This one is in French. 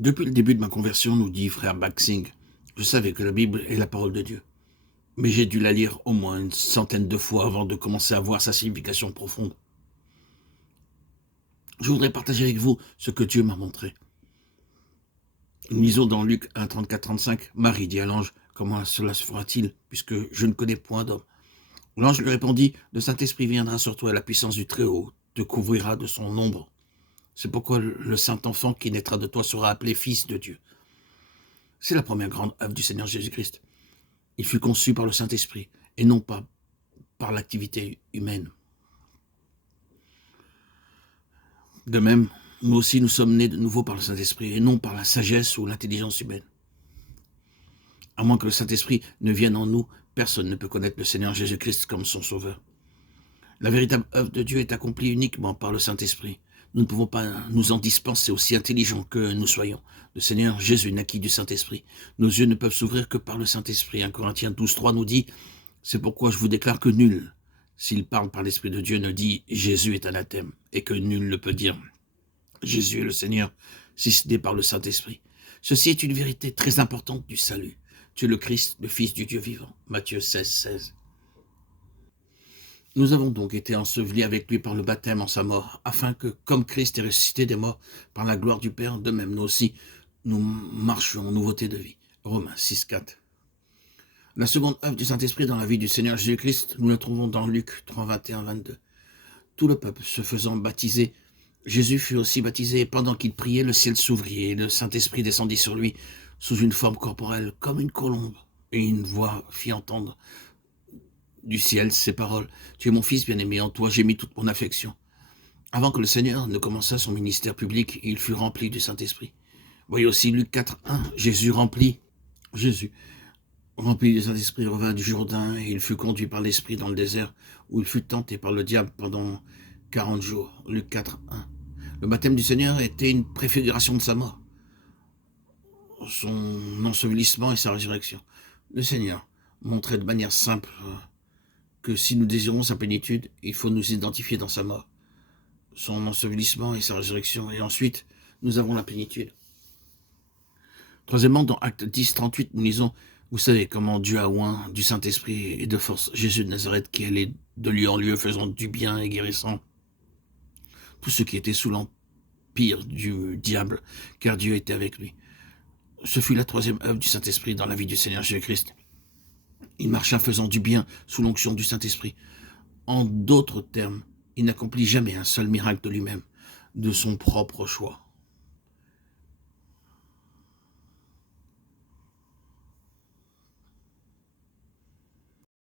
Depuis le début de ma conversion, nous dit frère Baxing, je savais que la Bible est la parole de Dieu. Mais j'ai dû la lire au moins une centaine de fois avant de commencer à voir sa signification profonde. Je voudrais partager avec vous ce que Dieu m'a montré. Nous lisons dans Luc 1, 34-35, Marie dit à l'ange, comment cela se fera-t-il, puisque je ne connais point d'homme. L'ange lui répondit, le Saint-Esprit viendra sur toi et la puissance du Très-Haut te couvrira de son ombre. C'est pourquoi le Saint-Enfant qui naîtra de toi sera appelé Fils de Dieu. C'est la première grande œuvre du Seigneur Jésus-Christ. Il fut conçu par le Saint-Esprit et non pas par l'activité humaine. De même, nous aussi nous sommes nés de nouveau par le Saint-Esprit et non par la sagesse ou l'intelligence humaine. À moins que le Saint-Esprit ne vienne en nous, personne ne peut connaître le Seigneur Jésus-Christ comme son Sauveur. La véritable œuvre de Dieu est accomplie uniquement par le Saint-Esprit. Nous ne pouvons pas nous en dispenser aussi intelligents que nous soyons. Le Seigneur Jésus naquit du Saint-Esprit. Nos yeux ne peuvent s'ouvrir que par le Saint-Esprit. 1 Corinthiens 12, 3 nous dit « C'est pourquoi je vous déclare que nul, s'il parle par l'Esprit de Dieu, ne dit « Jésus est anathème » et que nul ne peut dire « Jésus est le Seigneur » si ce n'est par le Saint-Esprit. Ceci est une vérité très importante du salut. Tu es le Christ, le Fils du Dieu vivant. Matthieu 16, 16. Nous avons donc été ensevelis avec lui par le baptême en sa mort, afin que, comme Christ est ressuscité des morts par la gloire du Père, de même nous aussi, nous marchions en nouveauté de vie. Romains 6, 4. La seconde œuvre du Saint-Esprit dans la vie du Seigneur Jésus-Christ, nous la trouvons dans Luc 3, 21, 22. Tout le peuple se faisant baptiser, Jésus fut aussi baptisé, et pendant qu'il priait, le ciel s'ouvrit, et le Saint-Esprit descendit sur lui, sous une forme corporelle, comme une colombe, et une voix fit entendre du ciel ces paroles. Tu es mon fils bien-aimé, en toi j'ai mis toute mon affection. Avant que le Seigneur ne commençât son ministère public, il fut rempli du Saint-Esprit. Voyez aussi Luc 4, 1. Jésus rempli du Saint-Esprit revint du Jourdain et il fut conduit par l'Esprit dans le désert où il fut tenté par le diable pendant 40 jours. Luc 4, 1. Le baptême du Seigneur était une préfiguration de sa mort, son ensevelissement et sa résurrection. Le Seigneur montrait de manière simple que si nous désirons sa plénitude, il faut nous identifier dans sa mort, son ensevelissement et sa résurrection, et ensuite nous avons la plénitude. Troisièmement, dans Actes 10, 38, nous lisons, vous savez comment Dieu a oint du Saint-Esprit et de force Jésus de Nazareth qui allait de lieu en lieu faisant du bien et guérissant tous ceux qui étaient sous l'empire du diable, car Dieu était avec lui. Ce fut la troisième œuvre du Saint-Esprit dans la vie du Seigneur Jésus-Christ. Il marcha faisant du bien sous l'onction du Saint-Esprit. En d'autres termes, il n'accomplit jamais un seul miracle de lui-même, de son propre choix.